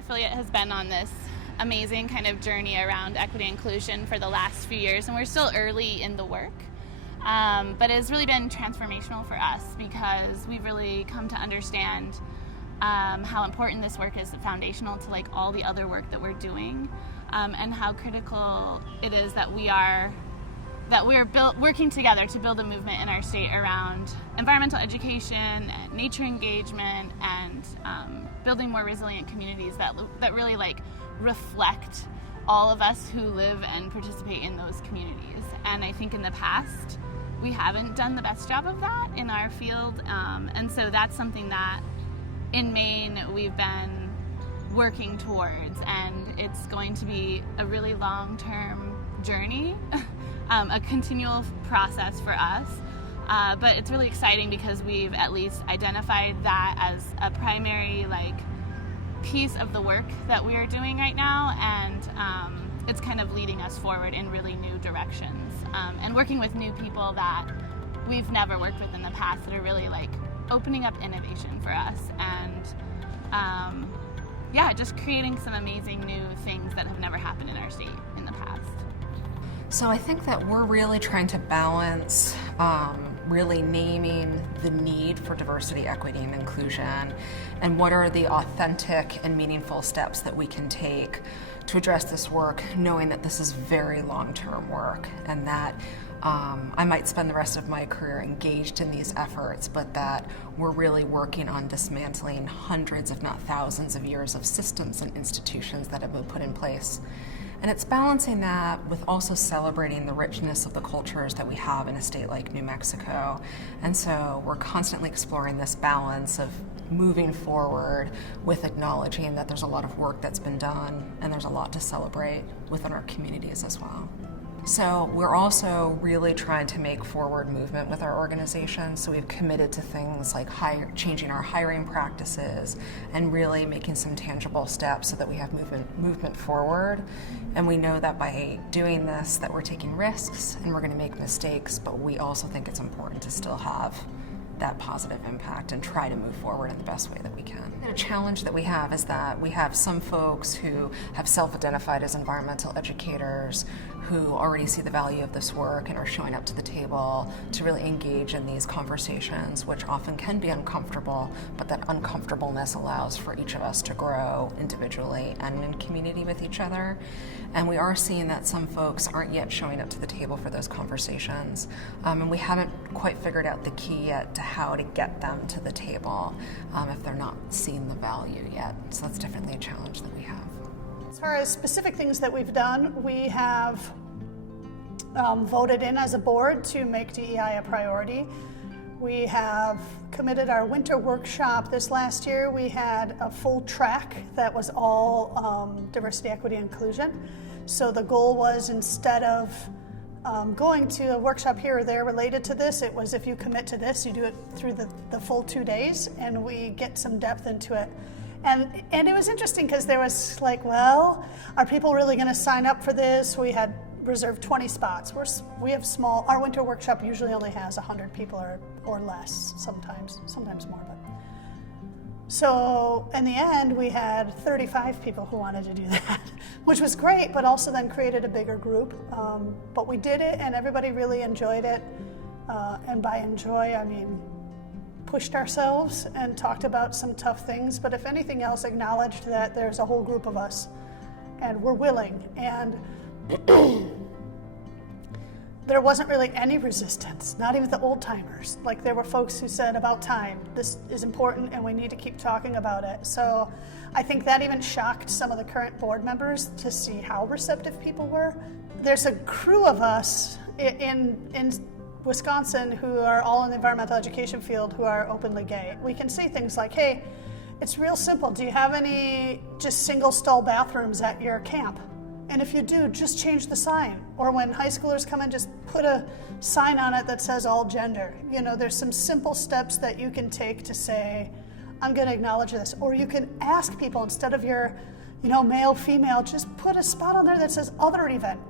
affiliate has been on this amazing kind of journey around equity and inclusion for the last few years, and we're still early in the work. But it has really been transformational for us because we've really come to understand how important this work is, foundational to like all the other work that we're doing, and how critical it is that we are working together to build a movement in our state around environmental education, nature engagement, and building more resilient communities that really like reflect all of us who live and participate in those communities. And I think in the past we haven't done the best job of that in our field, and so that's something that in Maine we've been working towards, and it's going to be a really long-term journey, a continual process for us, but it's really exciting because we've at least identified that as a primary piece of the work that we are doing right now, and it's kind of leading us forward in really new directions, and working with new people that we've never worked with in the past that are really opening up innovation for us, and just creating some amazing new things that have never happened in our state in the past. So I think that we're really trying to balance really naming the need for diversity, equity, and inclusion, and what are the authentic and meaningful steps that we can take to address this work, knowing that this is very long-term work, and that I might spend the rest of my career engaged in these efforts, but that we're really working on dismantling hundreds, if not thousands, of years of systems and institutions that have been put in place. And it's balancing that with also celebrating the richness of the cultures that we have in a state like New Mexico. And so we're constantly exploring this balance of moving forward with acknowledging that there's a lot of work that's been done and there's a lot to celebrate within our communities as well. So we're also really trying to make forward movement with our organization. So we've committed to things like changing our hiring practices and really making some tangible steps so that we have movement forward. And we know that by doing this that we're taking risks and we're going to make mistakes, but we also think it's important to still have that positive impact and try to move forward in the best way that we can. The challenge that we have is that we have some folks who have self-identified as environmental educators who already see the value of this work and are showing up to the table to really engage in these conversations, which often can be uncomfortable, but that uncomfortableness allows for each of us to grow individually and in community with each other. And we are seeing that some folks aren't yet showing up to the table for those conversations, and we haven't quite figured out the key yet to how to get them to the table if they're not seeing the value yet. So that's definitely a challenge that we have. As far as specific things that we've done, we have voted in as a board to make DEI a priority. We have committed our winter workshop. This last year we had a full track that was all diversity, equity, inclusion. So the goal was, instead of going to a workshop here or there related to this, it was, if you commit to this, you do it through the full 2 days, and we get some depth into it. And it was interesting because there was well, are people really going to sign up for this? We had reserved 20 spots. We have small. Our winter workshop usually only has 100 people or less, sometimes more. But so in the end, we had 35 people who wanted to do that, which was great, but also then created a bigger group. But we did it, and everybody really enjoyed it. And by enjoy, I mean pushed ourselves and talked about some tough things, but if anything else, acknowledged that there's a whole group of us and we're willing. And there wasn't really any resistance, not even the old timers. There were folks who said, about time, this is important and we need to keep talking about it. So I think that even shocked some of the current board members to see how receptive people were. There's a crew of us in Wisconsin who are all in the environmental education field who are openly gay. We can say things like, hey, it's real simple. Do you have any just single stall bathrooms at your camp? And if you do, just change the sign. Or when high schoolers come in, just put a sign on it that says all gender. There's some simple steps that you can take to say, I'm going to acknowledge this. Or you can ask people, instead of your male, female, just put a spot on there that says other event,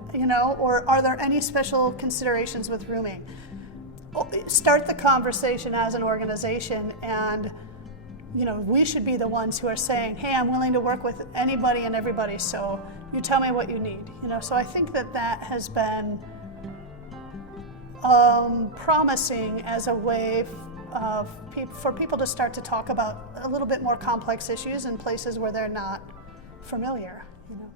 or are there any special considerations with rooming? Start the conversation as an organization and you know, we should be the ones who are saying, hey, I'm willing to work with anybody and everybody, so you tell me what you need. You know, so I think that that has been promising as a way for people to start to talk about a little bit more complex issues in places where they're not familiar, you know.